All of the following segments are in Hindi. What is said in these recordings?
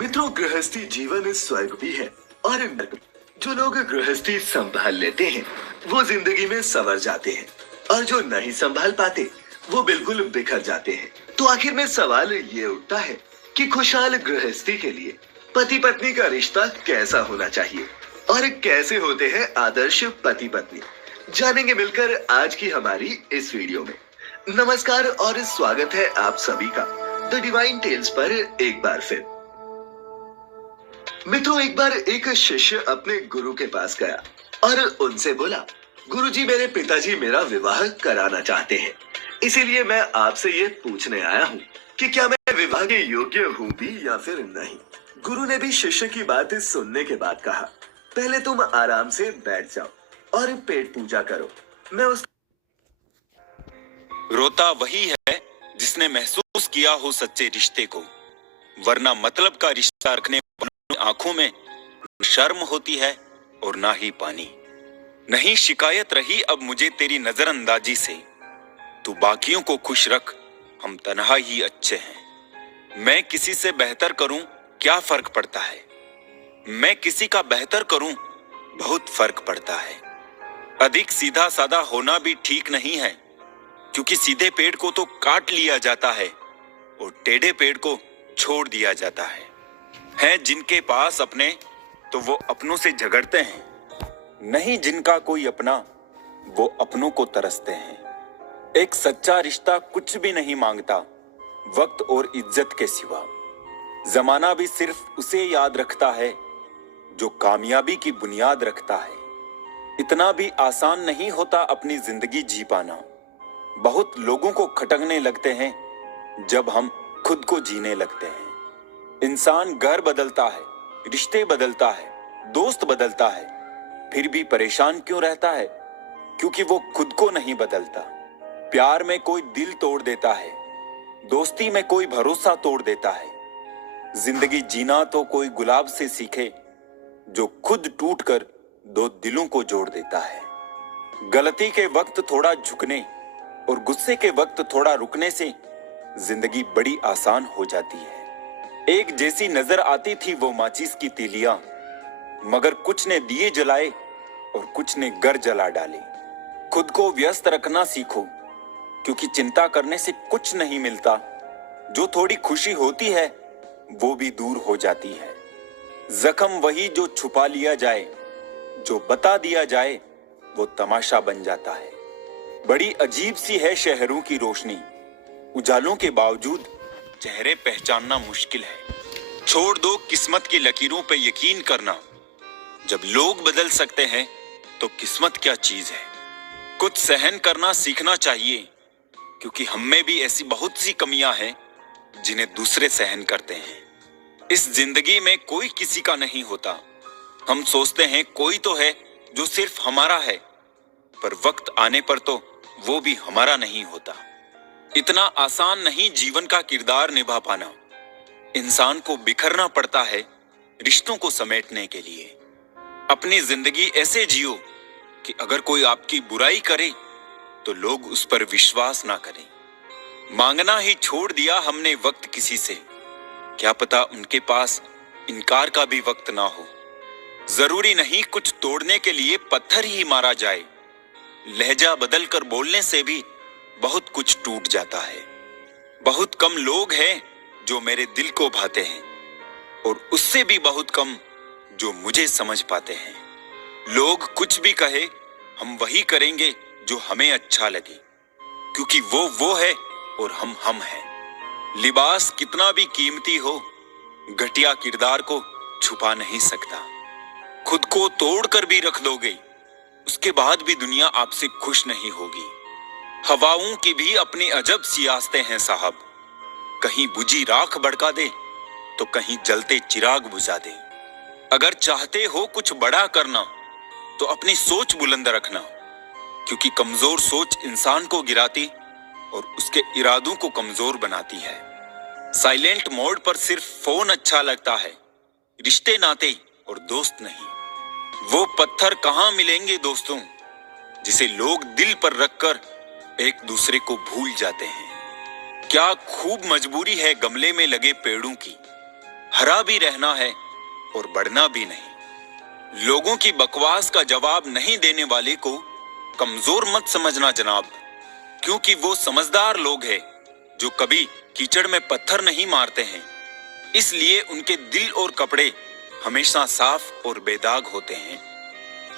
मित्रों, गृहस्थी जीवन स्वर्ग भी है और नरक। जो लोग गृहस्थी संभाल लेते हैं वो जिंदगी में संवर जाते हैं, और जो नहीं संभाल पाते वो बिल्कुल बिखर जाते हैं। तो आखिर में सवाल ये उठता है कि खुशहाल गृहस्थी के लिए पति पत्नी का रिश्ता कैसा होना चाहिए और कैसे होते हैं आदर्श पति पत्नी, जानेंगे मिलकर आज की हमारी इस वीडियो में। नमस्कार और स्वागत है आप सभी का द डिवाइन टेल्स पर एक बार फिर। मित्रों, एक बार एक शिष्य अपने गुरु के पास गया और उनसे बोला, गुरुजी, मेरे पिताजी मेरा विवाह कराना चाहते हैं, इसीलिए मैं आपसे ये पूछने आया हूँ कि क्या मैं विवाह के योग्य हूँ भी या फिर नहीं। गुरु ने भी शिष्य की बात सुनने के बाद कहा, पहले तुम आराम से बैठ जाओ और पेट पूजा करो। मैं उस रोता वही है जिसने महसूस किया हो सच्चे रिश्ते को, वरना मतलब का रिश्ता रखने वालों की आंखों में शर्म होती है और ना ही पानी। नहीं शिकायत रही अब मुझे तेरी नजरअंदाजी से, तू बाकियों को खुश रख, हम तन्हा ही अच्छे हैं। मैं किसी से बेहतर करूं क्या फर्क पड़ता है, मैं किसी का बेहतर करूं बहुत फर्क पड़ता है। अधिक सीधा साधा होना भी ठीक नहीं है, क्योंकि सीधे पेड़ को तो काट लिया जाता है और टेढ़े पेड़ को छोड़ दिया जाता है जिनके पास अपने तो वो अपनों से झगड़ते हैं, नहीं जिनका कोई अपना वो अपनों को तरसते हैं। एक सच्चा रिश्ता कुछ भी नहीं मांगता वक्त और इज्जत के सिवा। जमाना भी सिर्फ उसे याद रखता है जो कामयाबी की बुनियाद रखता है। इतना भी आसान नहीं होता अपनी जिंदगी जी पाना। बहुत लोगों को खटकने लगते हैं जब हम खुद को जीने लगते हैं। इंसान घर बदलता है, रिश्ते बदलता है, दोस्त बदलता है, फिर भी परेशान क्यों रहता है? क्योंकि वो खुद को नहीं बदलता। प्यार में कोई दिल तोड़ देता है, दोस्ती में कोई भरोसा तोड़ देता है। जिंदगी जीना तो कोई गुलाब से सीखे जो खुद टूटकर दो दिलों को जोड़ देता है। गलती के वक्त थोड़ा झुकने और गुस्से के वक्त थोड़ा रुकने से जिंदगी बड़ी आसान हो जाती है। एक जैसी नजर आती थी वो माचिस की तीलियां, मगर कुछ ने दिए जलाए और कुछ ने घर जला डाले। खुद को व्यस्त रखना सीखो, क्योंकि चिंता करने से कुछ नहीं मिलता। जो थोड़ी खुशी होती है वो भी दूर हो जाती है। जख्म वही जो छुपा लिया जाए, जो बता दिया जाए वो तमाशा बन जाता है। बड़ी अजीब सी है शहरों की रोशनी, उजालों के बावजूद चेहरे पहचानना मुश्किल है। छोड़ दो किस्मत की लकीरों पे यकीन करना, जब लोग बदल सकते हैं तो किस्मत क्या चीज है। कुछ सहन करना सीखना चाहिए, क्योंकि हम में भी ऐसी बहुत सी कमियां हैं जिन्हें दूसरे सहन करते हैं। इस जिंदगी में कोई किसी का नहीं होता। हम सोचते हैं कोई तो है जो सिर्फ हमारा है, पर वक्त आने पर तो वो भी हमारा नहीं होता। इतना आसान नहीं जीवन का किरदार निभा पाना। इंसान को बिखरना पड़ता है रिश्तों को समेटने के लिए। अपनी जिंदगी ऐसे जियो कि अगर कोई आपकी बुराई करे तो लोग उस पर विश्वास ना करें। मांगना ही छोड़ दिया हमने वक्त किसी से, क्या पता उनके पास इनकार का भी वक्त ना हो। जरूरी नहीं कुछ तोड़ने के लिए पत्थर ही मारा जाए, लहजा बदलकर बोलने से भी बहुत कुछ टूट जाता है। बहुत कम लोग हैं जो मेरे दिल को भाते हैं, और उससे भी बहुत कम जो मुझे समझ पाते हैं। लोग कुछ भी कहे हम वही करेंगे जो हमें अच्छा लगे, क्योंकि वो है और हम हैं। लिबास कितना भी कीमती हो, घटिया किरदार को छुपा नहीं सकता। खुद को तोड़कर भी रख दोगे, उसके बाद भी दुनिया आपसे खुश नहीं होगी। हवाओं की भी अपनी अजब सियासतें हैं साहब, कहीं बुझी राख भड़का दे तो कहीं जलते चिराग बुझा दे। अगर चाहते हो कुछ बड़ा करना तो अपनी सोच बुलंद रखना, क्योंकि कमजोर सोच इंसान को गिराती और उसके इरादों को कमजोर बनाती है। साइलेंट मोड पर सिर्फ फोन अच्छा लगता है, रिश्ते नाते और दोस्त नहीं। वो पत्थर कहां मिलेंगे दोस्तों, जिसे लोग दिल पर रखकर एक दूसरे को भूल जाते हैं। क्या खूब मजबूरी है गमले में लगे पेड़ों की, हरा भी रहना है और बढ़ना भी नहीं। लोगों की बकवास का जवाब नहीं देने वाले को कमजोर मत समझना जनाब, क्योंकि वो समझदार लोग हैं जो कभी कीचड़ में पत्थर नहीं मारते हैं। इसलिए उनके दिल और कपड़े हमेशा साफ और बेदाग होते हैं।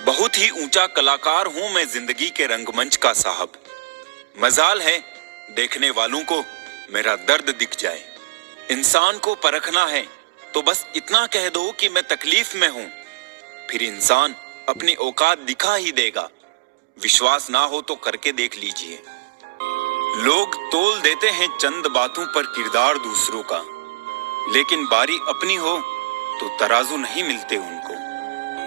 बहुत ही ऊंचा कलाकार हूं मैं जिंदगी के रंगमंच का साहब। मजाल है देखने वालों को मेरा दर्द दिख जाए। इंसान को परखना है तो बस इतना कह दो कि मैं तकलीफ में हूं, फिर इंसान अपनी औकात दिखा ही देगा। विश्वास ना हो तो करके देख लीजिए। लोग तोल देते हैं चंद बातों पर किरदार दूसरों का, लेकिन बारी अपनी हो तो तराजू नहीं मिलते उनको।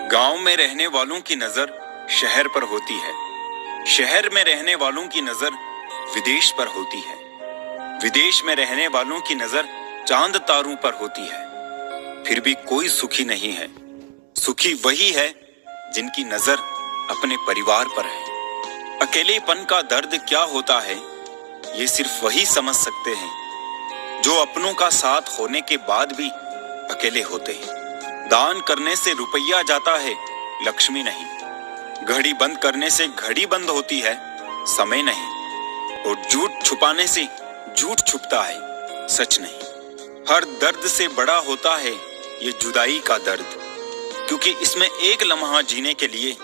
गांव में रहने वालों की नजर शहर पर होती है, शहर में रहने वालों की नजर विदेश पर होती है, विदेश में रहने वालों की नजर चांद तारों पर होती है। फिर भी कोई सुखी नहीं है। सुखी वही है जिनकी नजर अपने परिवार पर है। अकेलेपन का दर्द क्या होता है ये सिर्फ वही समझ सकते हैं जो अपनों का साथ होने के बाद भी अकेले होते हैं। दान करने से रुपया जाता है, लक्ष्मी नहीं। घड़ी बंद करने से घड़ी बंद होती है, समय नहीं। और झूठ छुपाने से झूठ छुपता है, सच नहीं। हर दर्द से बड़ा होता है ये जुदाई का दर्द, क्योंकि इसमें एक लम्हा जीने के लिए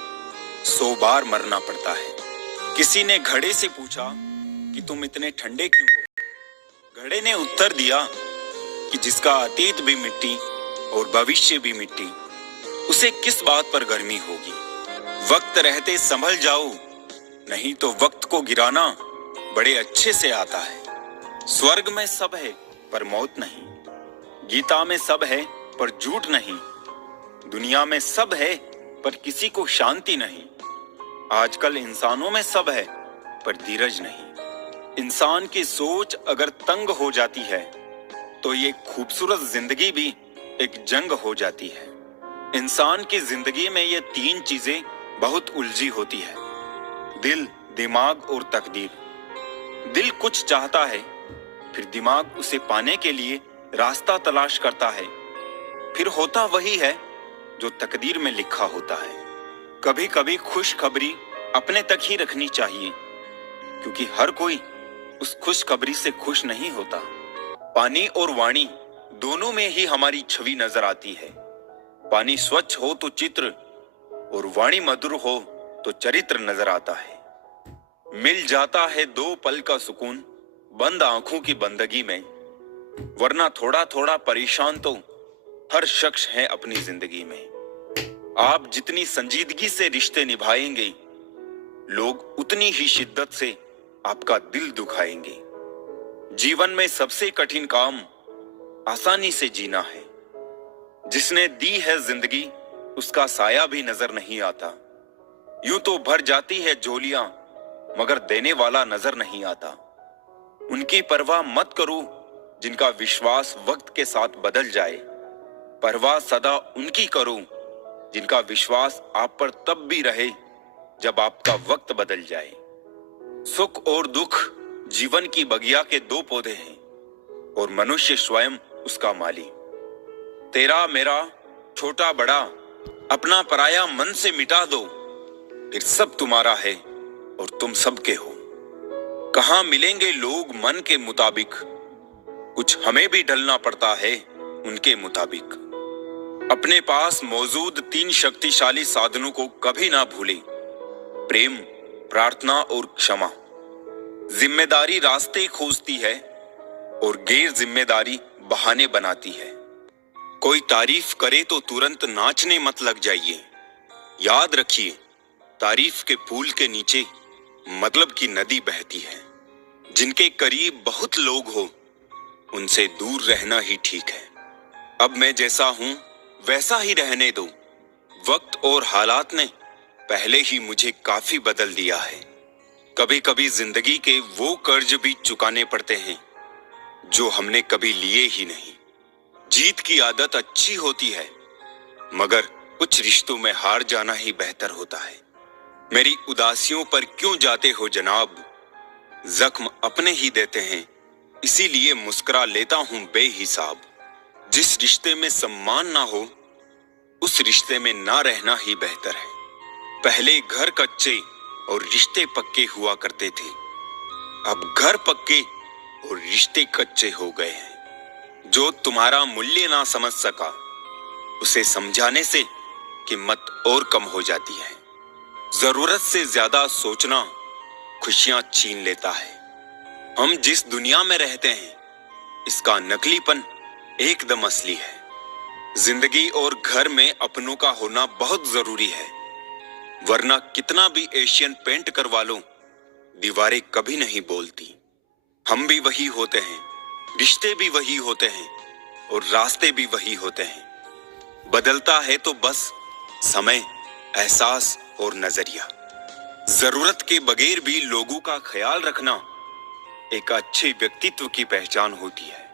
100 बार मरना पड़ता है। किसी ने घड़े से पूछा कि तुम इतने ठंडे क्यों हो? घड़े ने उत्तर दिया कि जिसका अतीत भी मिट्टी और भविष्य भी मिट्टी, उसे किस बात पर गर्मी होगी। वक्त रहते संभल जाओ, नहीं तो वक्त को गिराना बड़े अच्छे से आता है। स्वर्ग में सब है पर मौत नहीं, गीता में सब है पर झूठ नहीं, दुनिया में सब है पर किसी को शांति नहीं। आजकल इंसानों में सब है पर धीरज नहीं। इंसान की सोच अगर तंग हो जाती है तो ये खूबसूरत जिंदगी भी एक जंग हो जाती है। इंसान की जिंदगी में ये 3 चीजें बहुत उलझी होती है, दिल, दिमाग और तकदीर। दिल कुछ चाहता है, फिर दिमाग उसे पाने के लिए रास्ता तलाश करता है, फिर होता वही है जो तकदीर में लिखा होता है। कभी कभी खुशखबरी अपने तक ही रखनी चाहिए, क्योंकि हर कोई उस खुशखबरी से खुश नहीं होता। पानी और वाणी दोनों में ही हमारी छवि नजर आती है। पानी स्वच्छ हो तो चित्र और वाणी मधुर हो तो चरित्र नजर आता है। मिल जाता है 2 पल का सुकून बंद आंखों की बंदगी में, वरना थोड़ा थोड़ा परेशान तो हर शख्स है अपनी जिंदगी में। आप जितनी संजीदगी से रिश्ते निभाएंगे, लोग उतनी ही शिद्दत से आपका दिल दुखाएंगे। जीवन में सबसे कठिन काम आसानी से जीना है। जिसने दी है जिंदगी उसका साया भी नजर नहीं आता। यूं तो भर जाती है झोलियां, मगर देने वाला नजर नहीं आता। उनकी परवाह मत करो जिनका विश्वास वक्त के साथ बदल जाए। परवाह सदा उनकी करो जिनका विश्वास आप पर तब भी रहे जब आपका वक्त बदल जाए। सुख और दुख जीवन की बगिया के 2 पौधे हैं और मनुष्य स्वयं उसका माली। तेरा मेरा छोटा बड़ा अपना पराया मन से मिटा दो, फिर सब तुम्हारा है और तुम सबके हो। कहां मिलेंगे लोग मन के मुताबिक, कुछ हमें भी ढलना पड़ता है उनके मुताबिक। अपने पास मौजूद 3 शक्तिशाली साधनों को कभी ना भूलें, प्रेम, प्रार्थना और क्षमा। जिम्मेदारी रास्ते खोजती है और गैर जिम्मेदारी बहाने बनाती है। कोई तारीफ करे तो तुरंत नाचने मत लग जाइए। याद रखिए, तारीफ के पुल के नीचे मतलब की नदी बहती है। जिनके करीब बहुत लोग हो उनसे दूर रहना ही ठीक है। अब मैं जैसा हूं वैसा ही रहने दो। वक्त और हालात ने पहले ही मुझे काफी बदल दिया है। कभी कभी जिंदगी के वो कर्ज भी चुकाने पड़ते हैं जो हमने कभी लिए ही नहीं। जीत की आदत अच्छी होती है, मगर कुछ रिश्तों में हार जाना ही बेहतर होता है। मेरी उदासियों पर क्यों जाते हो जनाब, जख्म अपने ही देते हैं, इसीलिए मुस्कुरा लेता हूं बेहिसाब। जिस रिश्ते में सम्मान ना हो उस रिश्ते में ना रहना ही बेहतर है। पहले घर कच्चे और रिश्ते पक्के हुआ करते थे, अब घर पक्के और रिश्ते कच्चे हो गए हैं। जो तुम्हारा मूल्य ना समझ सका उसे समझाने से कीमत और कम हो जाती है। जरूरत से ज्यादा सोचना खुशियां छीन लेता है। हम जिस दुनिया में रहते हैं इसका नकलीपन एकदम असली है। जिंदगी और घर में अपनों का होना बहुत जरूरी है, वरना कितना भी एशियन पेंट करवा लो दीवारें कभी नहीं बोलती। हम भी वही होते हैं, रिश्ते भी वही होते हैं और रास्ते भी वही होते हैं। बदलता है तो बस समय, एहसास और नजरिया। जरूरत के बगैर भी लोगों का ख्याल रखना एक अच्छे व्यक्तित्व की पहचान होती है।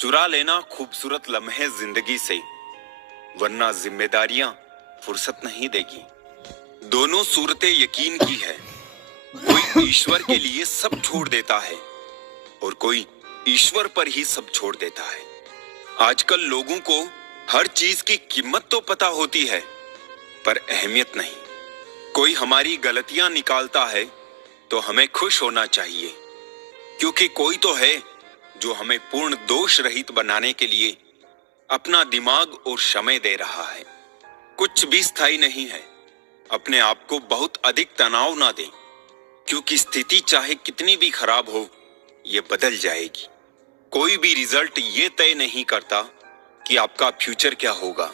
चुरा लेना खूबसूरत लम्हे जिंदगी से, वरना जिम्मेदारियां फुर्सत नहीं देगी। दोनों सूरतें यकीन की है, कोई ईश्वर के लिए सब छोड़ देता है और कोई ईश्वर पर ही सब छोड़ देता है। आजकल लोगों को हर चीज की कीमत तो पता होती है पर अहमियत नहीं। कोई हमारी गलतियां निकालता है तो हमें खुश होना चाहिए, क्योंकि कोई तो है जो हमें पूर्ण दोष रहित बनाने के लिए अपना दिमाग और समय दे रहा है। कुछ भी स्थायी नहीं है। अपने आप को बहुत अधिक तनाव ना दें, क्योंकि स्थिति चाहे कितनी भी खराब हो ये बदल जाएगी। कोई भी रिजल्ट ये तय नहीं करता कि आपका फ्यूचर क्या होगा,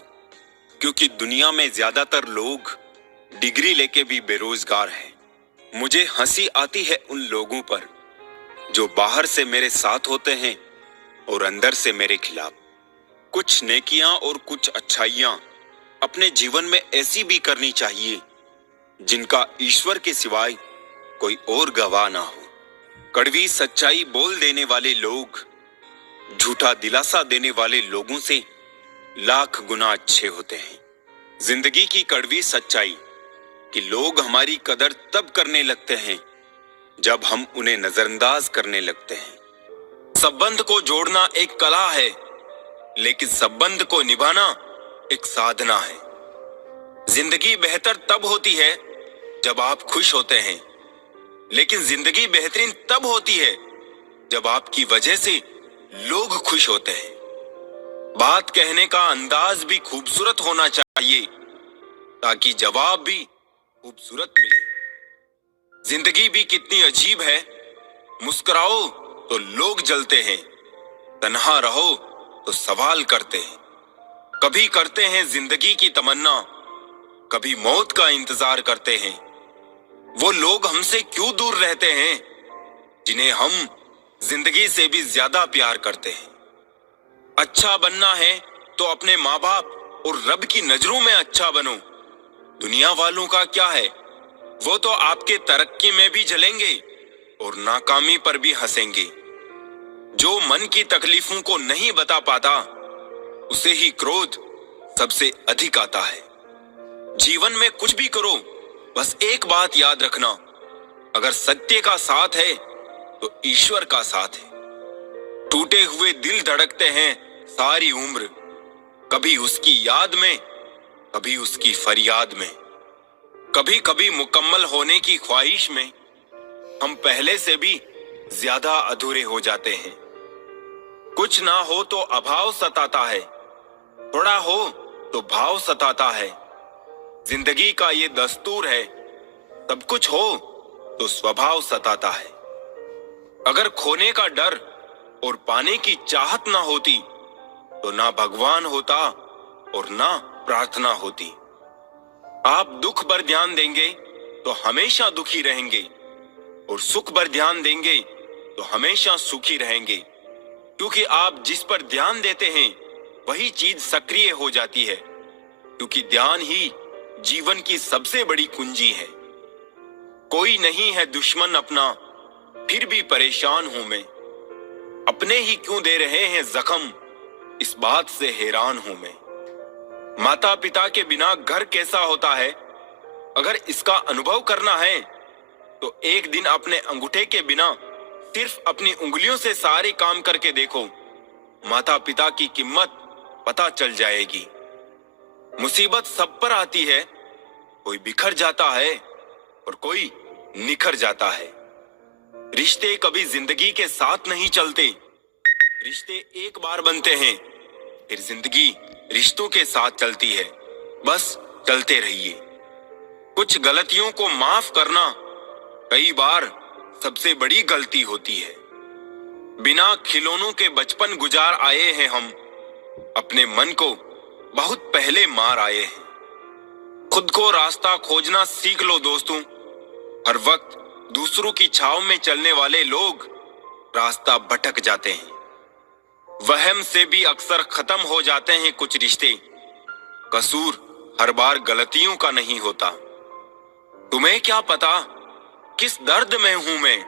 क्योंकि दुनिया में ज्यादातर लोग डिग्री लेके भी बेरोजगार हैं। मुझे हंसी आती है उन लोगों पर जो बाहर से मेरे साथ होते हैं और अंदर से मेरे खिलाफ। कुछ नेकियां और कुछ अच्छाइयां अपने जीवन में ऐसी भी करनी चाहिए जिनका ईश्वर के सिवाय कोई और गवाह ना हो। कड़वी सच्चाई बोल देने वाले लोग झूठा दिलासा देने वाले लोगों से लाख गुना अच्छे होते हैं। जिंदगी की कड़वी सच्चाई कि लोग हमारी कदर तब करने लगते हैं जब हम उन्हें नजरअंदाज करने लगते हैं। संबंध को जोड़ना एक कला है, लेकिन संबंध को निभाना एक साधना है। जिंदगी बेहतर तब होती है जब आप खुश होते हैं, लेकिन जिंदगी बेहतरीन तब होती है जब आपकी वजह से लोग खुश होते हैं। बात कहने का अंदाज भी खूबसूरत होना चाहिए ताकि जवाब भी खूबसूरत मिले। जिंदगी भी कितनी अजीब है, मुस्कुराओ तो लोग जलते हैं, तन्हा रहो तो सवाल करते हैं। कभी करते हैं जिंदगी की तमन्ना, कभी मौत का इंतजार करते हैं। वो लोग हमसे क्यों दूर रहते हैं जिन्हें हम जिंदगी से भी ज्यादा प्यार करते हैं। अच्छा बनना है तो अपने माँ बाप और रब की नजरों में अच्छा बनो। दुनिया वालों का क्या है, वो तो आपके तरक्की में भी जलेंगे और नाकामी पर भी हंसेंगे। जो मन की तकलीफों को नहीं बता पाता उसे ही क्रोध सबसे अधिक आता है। जीवन में कुछ भी करो, बस एक बात याद रखना, अगर सत्य का साथ है तो ईश्वर का साथ है। टूटे हुए दिल धड़कते हैं सारी उम्र, कभी उसकी याद में, कभी उसकी फरियाद में। कभी कभी मुकम्मल होने की ख्वाहिश में हम पहले से भी ज्यादा अधूरे हो जाते हैं। कुछ ना हो तो अभाव सताता है, थोड़ा हो तो भाव सताता है। जिंदगी का ये दस्तूर है, सब कुछ हो तो स्वभाव सताता है। अगर खोने का डर और पाने की चाहत ना होती तो ना भगवान होता और ना प्रार्थना होती। आप दुख पर ध्यान देंगे तो हमेशा दुखी रहेंगे और सुख पर ध्यान देंगे तो हमेशा सुखी रहेंगे, क्योंकि आप जिस पर ध्यान देते हैं वही चीज सक्रिय हो जाती है, क्योंकि ध्यान ही जीवन की सबसे बड़ी कुंजी है। कोई नहीं है दुश्मन अपना, फिर भी परेशान हूं मैं। अपने ही क्यों दे रहे हैं जख्म, इस बात से हैरान हूं मैं। माता पिता के बिना घर कैसा होता है, अगर इसका अनुभव करना है तो एक दिन अपने अंगूठे के बिना सिर्फ अपनी उंगलियों से सारे काम करके देखो। माता पिता की कीमत पता चल जाएगी। मुसीबत सब पर आती है, कोई बिखर जाता है और कोई निखर जाता है। रिश्ते कभी जिंदगी के साथ नहीं चलते। रिश्ते एक बार बनते हैं, फिर जिंदगी रिश्तों के साथ चलती है। बस चलते रहिए। कुछ गलतियों को माफ करना कई बार सबसे बड़ी गलती होती है। बिना खिलौनों के बचपन गुजार आए हैं हम, अपने मन को बहुत पहले मार आए हैं। खुद को रास्ता खोजना सीख लो दोस्तों। हर वक्त दूसरों की छाव में चलने वाले लोग रास्ता भटक जाते हैं। वहम से भी अक्सर खत्म हो जाते हैं कुछ रिश्ते। कसूर हर बार गलतियों का नहीं होता। तुम्हें क्या पता किस दर्द में हूं मैं,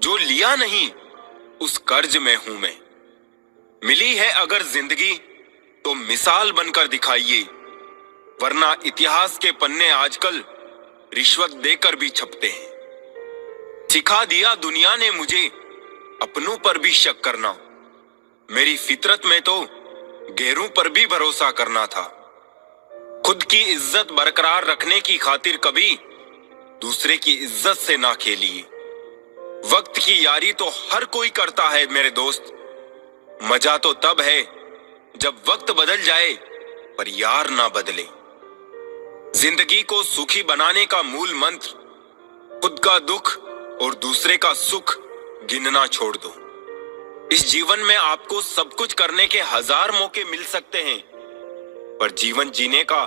जो लिया नहीं उस कर्ज में हूं मैं। मिली है अगर जिंदगी तो मिसाल बनकर दिखाइए, वरना इतिहास के पन्ने आजकल रिश्वत देकर भी छपते हैं। सिखा दिया दुनिया ने मुझे अपनों पर भी शक करना। मेरी फितरत में तो गैरों पर भी भरोसा करना था। खुद की इज्जत बरकरार रखने की खातिर कभी दूसरे की इज्जत से ना खेलिए। वक्त की यारी तो हर कोई करता है मेरे दोस्त। मजा तो तब है जब वक्त बदल जाए पर यार ना बदले। जिंदगी को सुखी बनाने का मूल मंत्र खुद का दुख और दूसरे का सुख गिनना छोड़ दो। इस जीवन में आपको सब कुछ करने के 1000 मौके मिल सकते हैं, पर जीवन जीने का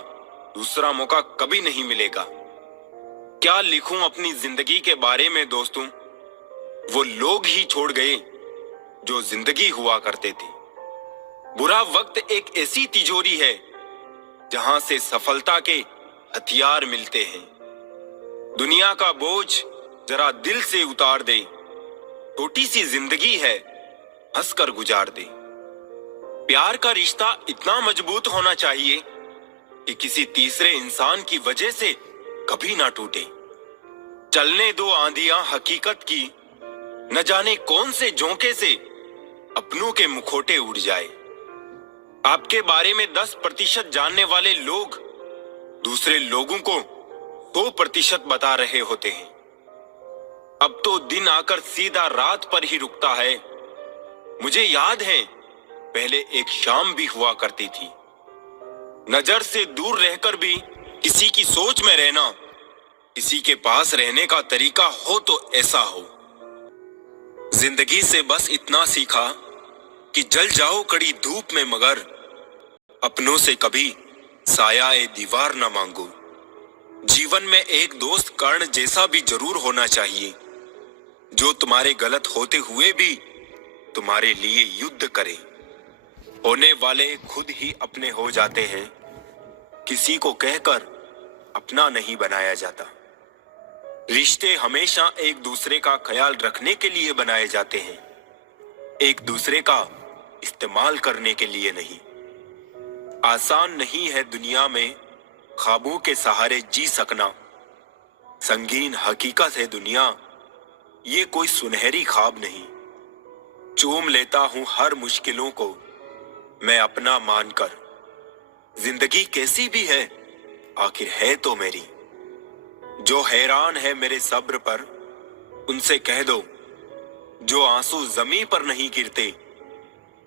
दूसरा मौका कभी नहीं मिलेगा। क्या लिखूं अपनी जिंदगी के बारे में दोस्तों? वो लोग ही छोड़ गए जो जिंदगी हुआ करते थे। बुरा वक्त एक ऐसी तिजोरी है जहां से सफलता के हथियार मिलते हैं। दुनिया का बोझ जरा दिल से उतार दे। छोटी सी जिंदगी है, हंसकर गुजार दे। प्यार का रिश्ता इतना मजबूत होना चाहिए कि किसी तीसरे इंसान की वजह से कभी ना टूटे। चलने दो आंधियां हकीकत की, न जाने कौन से झोंके से अपनों के मुखौटे उड़ जाए। आपके बारे में 10% जानने वाले लोग दूसरे लोगों को 100% बता रहे होते हैं। अब तो दिन आकर सीधा रात पर ही रुकता है। मुझे याद है पहले एक शाम भी हुआ करती थी। नजर से दूर रहकर भी किसी की सोच में रहना, किसी के पास रहने का तरीका हो तो ऐसा हो। जिंदगी से बस इतना सीखा कि जल जाओ कड़ी धूप में, मगर अपनों से कभी साया ए दीवार न मांगो। जीवन में एक दोस्त कर्ण जैसा भी जरूर होना चाहिए, जो तुम्हारे गलत होते हुए भी तुम्हारे लिए युद्ध करे। होने वाले खुद ही अपने हो जाते हैं, किसी को कहकर अपना नहीं बनाया जाता। रिश्ते हमेशा एक दूसरे का ख्याल रखने के लिए बनाए जाते हैं, एक दूसरे का इस्तेमाल करने के लिए नहीं। आसान नहीं है दुनिया में ख्वाबों के सहारे जी सकना। संगीन हकीकत है दुनिया, ये कोई सुनहरी ख्वाब नहीं। चूम लेता हूं हर मुश्किलों को मैं अपना मानकर। जिंदगी कैसी भी है आखिर है तो मेरी। जो हैरान है मेरे सब्र पर उनसे कह दो, जो आंसू जमीन पर नहीं गिरते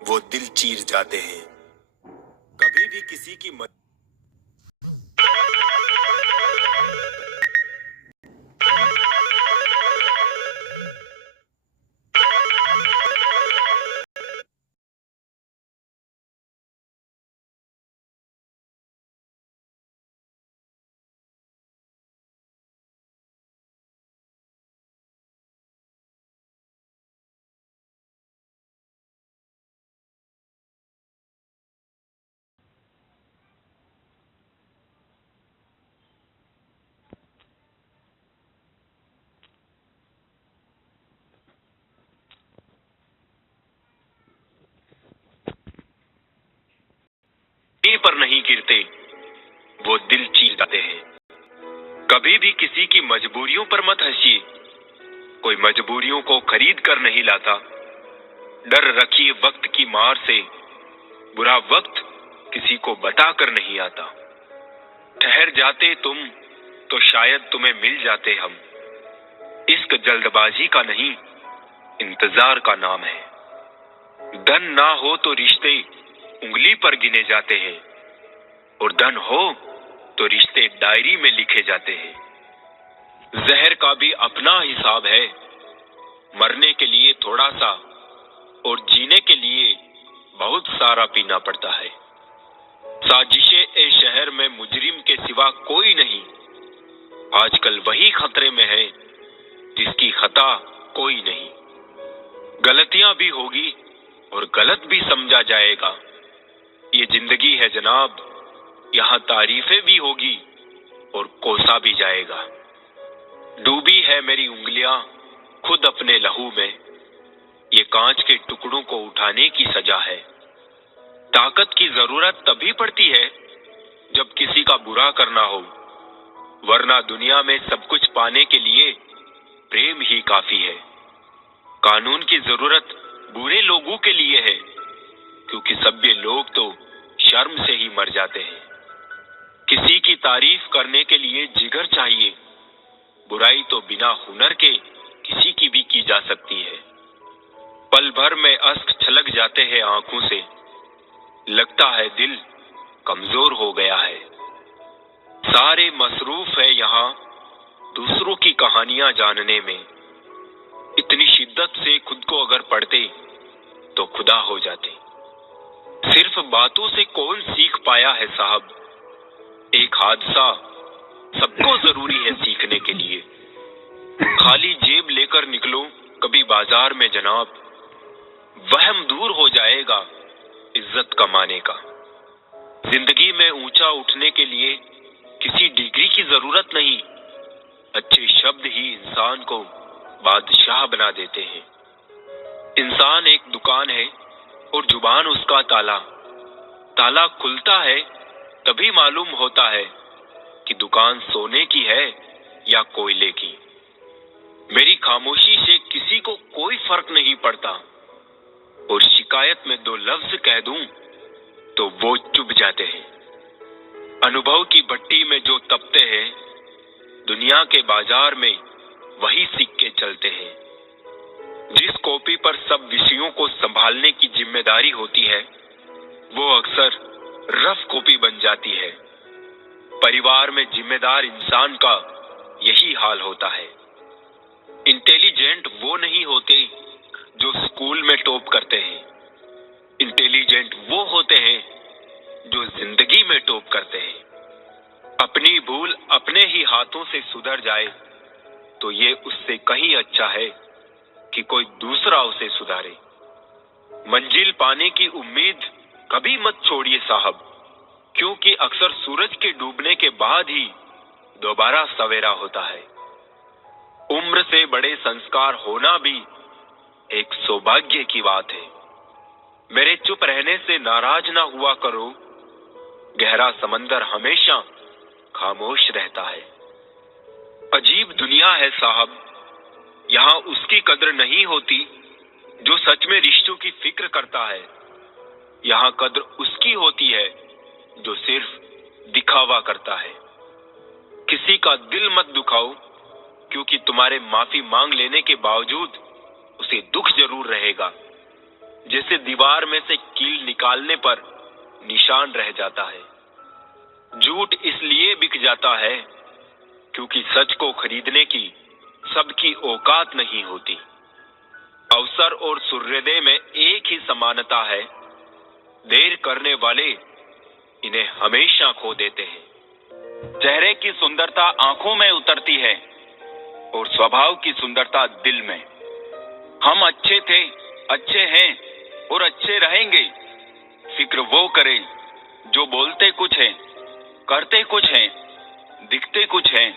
वो दिल चीर जाते हैं। कभी भी किसी की पर नहीं गिरते वो दिल चीर जाते हैं। कभी भी किसी की मजबूरियों पर मत हंसिए, कोई मजबूरियों को खरीद कर नहीं लाता। डर रखिए वक्त की मार से, बुरा वक्त किसी को बताकर नहीं आता। ठहर जाते तुम तो शायद तुम्हें मिल जाते हम। इश्क जल्दबाजी का नहीं, इंतजार का नाम है। धन ना हो तो रिश्ते उंगली पर गिने जाते हैं, और धन हो तो रिश्ते डायरी में लिखे जाते हैं। जहर का भी अपना हिसाब है, मरने के लिए थोड़ा सा और जीने के लिए बहुत सारा पीना पड़ता है। साजिशे ए शहर में मुजरिम के सिवा कोई नहीं, आजकल वही खतरे में है जिसकी खता कोई नहीं। गलतियां भी होगी और गलत भी समझा जाएगा, ये जिंदगी है जनाब, यहाँ तारीफें भी होगी और कोसा भी जाएगा। डूबी है मेरी उंगलियां खुद अपने लहू में, ये कांच के टुकड़ों को उठाने की सजा है। ताकत की जरूरत तभी पड़ती है जब किसी का बुरा करना हो, वरना दुनिया में सब कुछ पाने के लिए प्रेम ही काफी है। कानून की जरूरत बुरे लोगों के लिए है, क्योंकि सभ्य लोग तो शर्म से ही मर जाते हैं। किसी की तारीफ करने के लिए जिगर चाहिए, बुराई तो बिना हुनर के किसी की भी की जा सकती है। पल भर में अश्क छलक जाते हैं आंखों से, लगता है दिल कमजोर हो गया है। सारे मसरूफ है यहाँ दूसरों की कहानियां जानने में, इतनी शिद्दत से खुद को अगर पढ़ते तो खुदा हो जाते। सिर्फ बातों से कौन सीख पाया है साहब, एक हादसा सबको जरूरी है सीखने के लिए। खाली जेब लेकर निकलो कभी बाजार में जनाब, वहम दूर हो जाएगा इज्जत कमाने का। जिंदगी में ऊंचा उठने के लिए किसी डिग्री की जरूरत नहीं, अच्छे शब्द ही इंसान को बादशाह बना देते हैं। इंसान एक दुकान है और जुबान उसका ताला। ताला खुलता है तभी मालूम होता है कि दुकान सोने की है या कोयले की। मेरी खामोशी से किसी को कोई फर्क नहीं पड़ता, और शिकायत में दो लफ्ज कह दूं तो वो चुप जाते हैं। अनुभव की भट्टी में जो तपते हैं, दुनिया के बाजार में वही सिक्के चलते हैं। जिस कॉपी पर सब विषयों को संभालने की जिम्मेदारी होती है, वो अक्सर रफ कॉपी बन जाती है। परिवार में जिम्मेदार इंसान का यही हाल होता है। इंटेलिजेंट वो नहीं होते जो स्कूल में टॉप करते हैं, इंटेलिजेंट वो होते हैं जो जिंदगी में टॉप करते हैं। अपनी भूल अपने ही हाथों से सुधर जाए तो ये उससे कहीं अच्छा है कि कोई दूसरा उसे सुधारे। मंजिल पाने की उम्मीद कभी मत छोड़िए साहब, क्योंकि अक्सर सूरज के डूबने के बाद ही दोबारा सवेरा होता है। उम्र से बड़े संस्कार होना भी एक सौभाग्य की बात है। मेरे चुप रहने से नाराज ना हुआ करो, गहरा समंदर हमेशा खामोश रहता है। अजीब दुनिया है साहब, यहाँ उसकी कद्र नहीं होती जो सच में रिश्तों की फिक्र करता है। यहाँ कद्र उसकी होती है जो सिर्फ दिखावा करता है। किसी का दिल मत दुखाओ, क्योंकि तुम्हारे माफी मांग लेने के बावजूद उसे दुख जरूर रहेगा। जैसे दीवार में से कील निकालने पर निशान रह जाता है। झूठ इसलिए बिक जाता है क्योंकि सच को खरीदने की सबकी औकात नहीं होती। अवसर और सूर्योदय में एक ही समानता है, देर करने वाले इन्हें हमेशा खो देते हैं। चेहरे की सुंदरता आंखों में उतरती है और स्वभाव की सुंदरता दिल में। हम अच्छे थे, अच्छे हैं और अच्छे रहेंगे। फिक्र वो करें जो बोलते कुछ हैं, करते कुछ हैं, दिखते कुछ हैं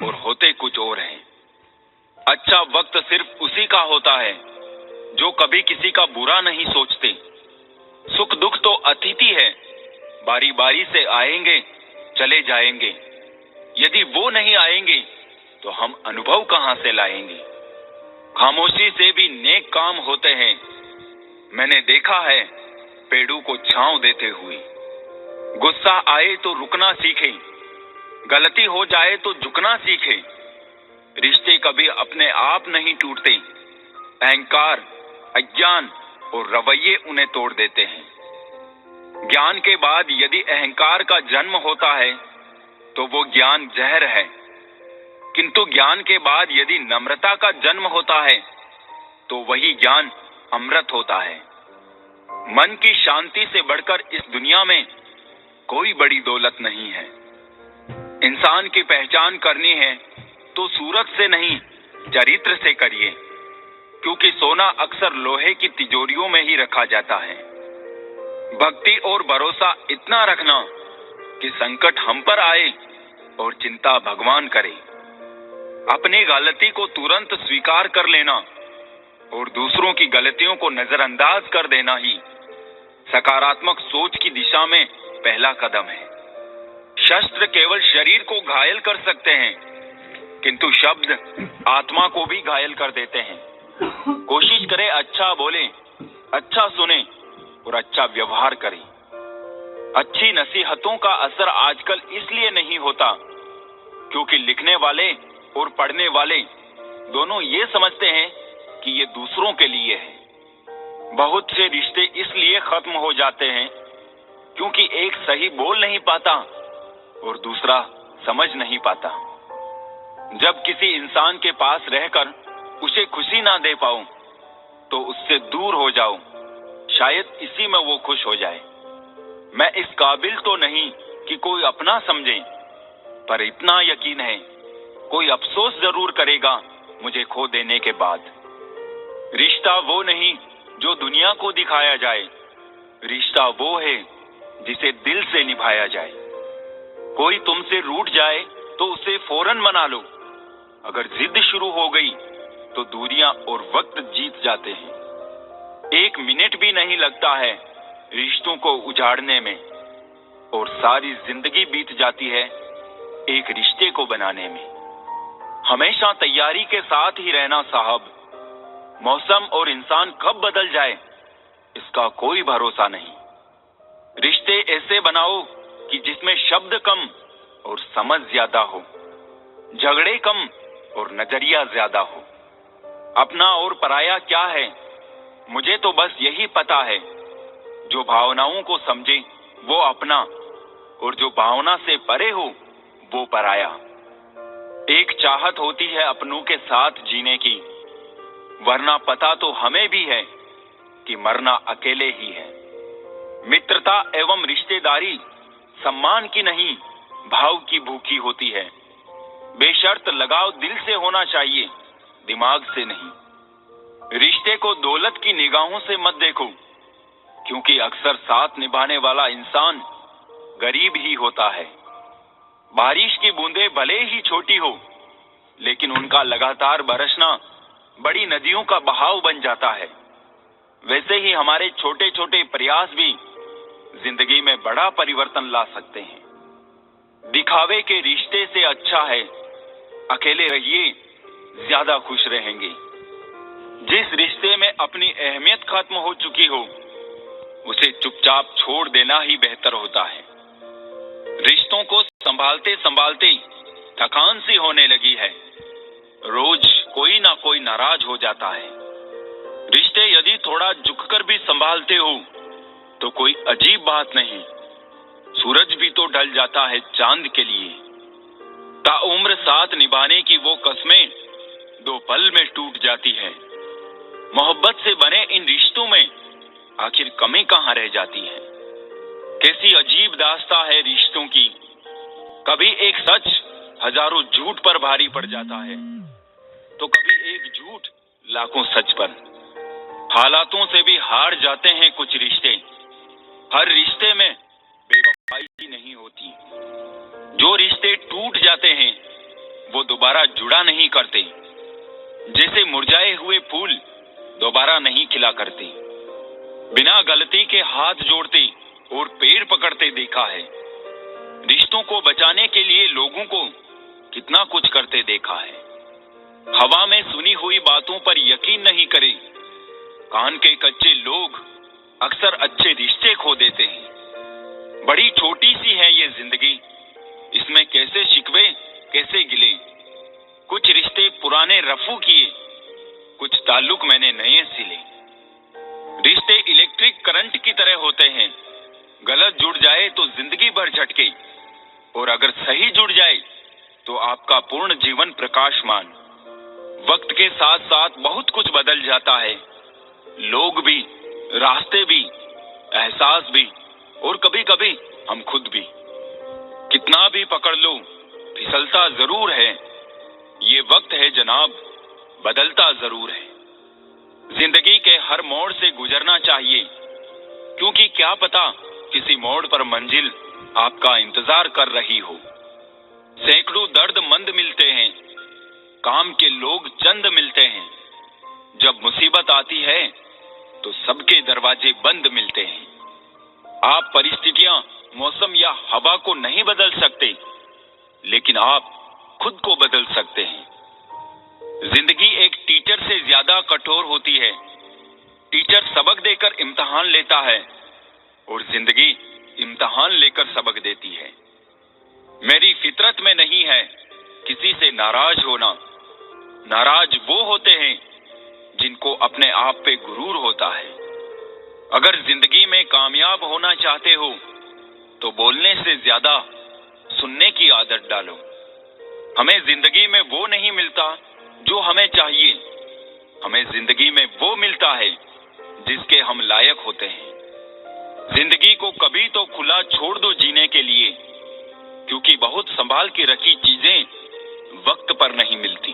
और होते कुछ और हैं। अच्छा वक्त सिर्फ उसी का होता है जो कभी किसी का बुरा नहीं सोचते। सुख दुख तो अतिथि है, बारी बारी से आएंगे चले जाएंगे। यदि वो नहीं आएंगे तो हम अनुभव कहां से लाएंगे। खामोशी से भी नेक काम होते हैं, मैंने देखा है पेड़ों को छांव देते हुए। गुस्सा आए तो रुकना सीखें, गलती हो जाए तो झुकना सीखें। रिश्ते कभी अपने आप नहीं टूटते, अहंकार, अज्ञान और रवैये उन्हें तोड़ देते हैं। ज्ञान के बाद यदि अहंकार का जन्म होता है तो वो ज्ञान जहर है, किंतु ज्ञान के बाद यदि नम्रता का जन्म होता है तो वही ज्ञान अमृत होता है। मन की शांति से बढ़कर इस दुनिया में कोई बड़ी दौलत नहीं है। इंसान की पहचान करनी है तो सूरत से नहीं, चरित्र से करिए, क्योंकि सोना अक्सर लोहे की तिजोरियों में ही रखा जाता है। भक्ति और भरोसा इतना रखना कि संकट हम पर आए और चिंता भगवान करे। अपनी गलती को तुरंत स्वीकार कर लेना और दूसरों की गलतियों को नजरअंदाज कर देना ही सकारात्मक सोच की दिशा में पहला कदम है। शस्त्र केवल शरीर को घायल कर सकते हैं, किंतु शब्द आत्मा को भी घायल कर देते हैं। कोशिश करें अच्छा बोले, अच्छा सुने और अच्छा व्यवहार करें। अच्छी नसीहतों का असर आजकल इसलिए नहीं होता क्योंकि लिखने वाले और पढ़ने वाले दोनों ये समझते हैं कि ये दूसरों के लिए है। बहुत से रिश्ते इसलिए खत्म हो जाते हैं क्योंकि एक सही बोल नहीं पाता और दूसरा समझ नहीं पाता। जब किसी इंसान के पास रहकर उसे खुशी ना दे पाऊं तो उससे दूर हो जाऊं, शायद इसी में वो खुश हो जाए। मैं इस काबिल तो नहीं कि कोई अपना समझे, पर इतना यकीन है कोई अफसोस जरूर करेगा मुझे खो देने के बाद। रिश्ता वो नहीं जो दुनिया को दिखाया जाए, रिश्ता वो है जिसे दिल से निभाया जाए। कोई तुमसे रूठ जाए तो उसे फौरन मना लो, अगर जिद शुरू हो गई तो दूरियां और वक्त जीत जाते हैं। 1 मिनट भी नहीं लगता है रिश्तों को उजाड़ने में और सारी जिंदगी बीत जाती है एक रिश्ते को बनाने में। हमेशा तैयारी के साथ ही रहना साहब। मौसम और इंसान कब बदल जाए इसका कोई भरोसा नहीं। रिश्ते ऐसे बनाओ कि जिसमें शब्द कम और समझ ज्यादा हो, झगड़े कम और नजरिया ज्यादा हो। अपना और पराया क्या है, मुझे तो बस यही पता है। जो भावनाओं को समझे वो अपना और जो भावना से परे हो वो पराया। एक चाहत होती है अपनों के साथ जीने की, वरना पता तो हमें भी है कि मरना अकेले ही है। मित्रता एवं रिश्तेदारी सम्मान की नहीं, भाव की भूखी होती है। बेशर्त लगाव दिल से होना चाहिए, दिमाग से नहीं। रिश्ते को दौलत की निगाहों से मत देखो, क्योंकि अक्सर साथ निभाने वाला इंसान गरीब ही होता है। बारिश की बूंदें भले ही छोटी हो, लेकिन उनका लगातार बरसना बड़ी नदियों का बहाव बन जाता है। वैसे ही हमारे छोटे छोटे प्रयास भी जिंदगी में बड़ा परिवर्तन ला सकते हैं। दिखावे के रिश्ते से अच्छा है अकेले रहिए, ज्यादा खुश रहेंगे। जिस रिश्ते में अपनी अहमियत खत्म हो चुकी हो उसे चुपचाप छोड़ देना ही बेहतर होता है। रिश्तों को संभालते संभालते थकान सी होने लगी है। रोज कोई ना कोई नाराज हो जाता है। रिश्ते यदि थोड़ा झुककर भी संभालते हो तो कोई अजीब बात नहीं। सूरज भी तो ढल जाता है चांद के लिए। ताउम्र साथ निभाने की वो कस्में 2 पल में टूट जाती है। मोहब्बत से बने इन रिश्तों में आखिर कमी कहां रह जाती है। कैसी अजीब दास्तां है रिश्तों की। कभी एक सच हजारों झूठ पर भारी पड़ जाता है, तो कभी एक झूठ लाखों सच पर। हालातों से भी हार जाते हैं कुछ रिश्ते। हर रिश्ते में बेवफाई ही नहीं होती। जो रिश्ते टूट जाते हैं वो दोबारा जुड़ा नहीं करते। जैसे मुरझाए हुए फूल दोबारा नहीं खिला करते। बिना गलती के हाथ जोड़ते और पेड़ पकड़ते देखा है। रिश्तों को बचाने के लिए लोगों को कितना कुछ करते देखा है। हवा में सुनी हुई बातों पर यकीन नहीं करें। कान के कच्चे लोग अक्सर अच्छे रिश्ते खो देते हैं। बड़ी छोटी ये जिंदगी, इसमें कैसे शिकवे कैसे गिले। कुछ रिश्ते पुराने रफू किए, कुछ ताल्लुक मैंने नए सिले। रिश्ते इलेक्ट्रिक करंट की तरह होते हैं, गलत जुड़ जाए तो जिंदगी भर झटके, और अगर सही जुड़ जाए तो आपका पूर्ण जीवन प्रकाशमान। वक्त के साथ साथ बहुत कुछ बदल जाता है, लोग भी, रास्ते भी, एहसास भी, और कभी कभी हम खुद भी। कितना भी पकड़ लो फिसलता जरूर है, ये वक्त है जनाब बदलता जरूर है। जिंदगी के हर मोड़ से गुजरना चाहिए, क्योंकि क्या पता किसी मोड़ पर मंजिल आपका इंतजार कर रही हो। सैकड़ों दर्दमंद मिलते हैं, काम के लोग चंद मिलते हैं। जब मुसीबत आती है तो सबके दरवाजे बंद मिलते हैं। आप परिस्थितियां, मौसम या हवा को नहीं बदल सकते, लेकिन आप खुद को बदल सकते हैं। जिंदगी एक टीचर से ज्यादा कठोर होती है। टीचर सबक देकर इम्तिहान लेता है, और जिंदगी इम्तिहान लेकर सबक देती है। मेरी फितरत में नहीं है किसी से नाराज होना। नाराज वो होते हैं जिनको अपने आप पे गुरूर होता है। अगर जिंदगी में कामयाब होना चाहते हो तो बोलने से ज्यादा सुनने की आदत डालो। हमें जिंदगी में वो नहीं मिलता जो हमें चाहिए, हमें जिंदगी में वो मिलता है जिसके हम लायक होते हैं। जिंदगी को कभी तो खुला छोड़ दो जीने के लिए, क्योंकि बहुत संभाल के रखी चीजें वक्त पर नहीं मिलती।